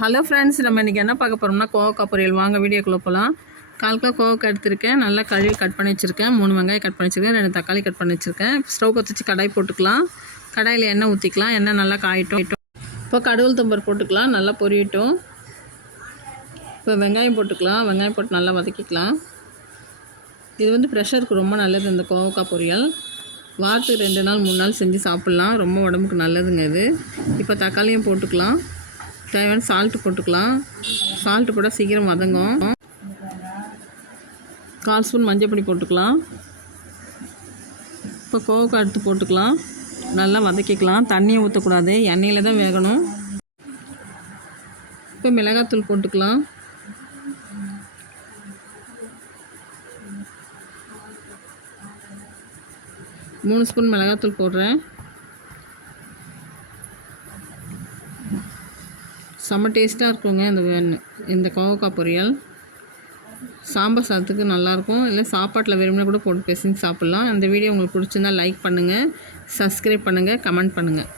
Hello friends, நம்ம இன்றைக்கி என்ன பார்க்க போகிறோம்னா கோவக்காய் பொரியல். வாங்க வீடியோக்குள்ளே போகலாம். 1/4 கிலோ கோவக்காய் எடுத்திருக்கேன். நல்லா கழுவி கட் பண்ணி வச்சுருக்கேன். 3 வெங்காயம் கட் பண்ணி வச்சுருக்கேன். 2 தக்காளி கட் பண்ணி வச்சுருக்கேன். ஸ்டவ் பற்ற வச்சு கடாய் போட்டுக்கலாம். கடாயில் எண்ணெய் ஊற்றிக்கலாம். எண்ணெய் நல்லா காயட்டும். இப்போ கடவுள் தும்பர் போட்டுக்கலாம். நல்லா பொரியட்டும். இப்போ வெங்காயம் போட்டுக்கலாம். வெங்காயம் போட்டு நல்லா வதக்கிக்கலாம். இது வந்து ப்ரெஷருக்கு ரொம்ப நல்லது இந்த கோவக்காய் பொரியல். வாரத்துக்கு 2 நாள் 3 நாள் செஞ்சு சாப்பிட்லாம். ரொம்ப உடம்புக்கு நல்லதுங்க இது. இப்போ தக்காளியும் போட்டுக்கலாம். தேவையான சால்ட்டு போட்டுக்கலாம். சால்ட்டு போட்டால் சீக்கிரம் வதங்கும். 1/4 ஸ்பூன் மஞ்சள் பொடி போட்டுக்கலாம். இப்போ கோவக்காய் எடுத்து போட்டுக்கலாம். நல்லா வதக்கிக்கலாம். தண்ணியை ஊற்றக்கூடாது, எண்ணெயில் தான் வேகணும். இப்போ மிளகாத்தூள் போட்டுக்கலாம். மூணு ஸ்பூன் மிளகாத்தூள் போடுறேன். செம்ம டேஸ்ட்டாக இருக்குங்க இந்த கோவக்காய் பொரியல். சாம்பார் சாதத்துக்கு நல்லாயிருக்கும். இல்லை சாப்பாட்டில் வெறுமனே கூட போட்டு பேசி சாப்பிட்லாம். இந்த வீடியோ உங்களுக்கு பிடிச்சிருந்தால் லைக் பண்ணுங்கள், சப்ஸ்கிரைப் பண்ணுங்கள், கமெண்ட் பண்ணுங்கள்.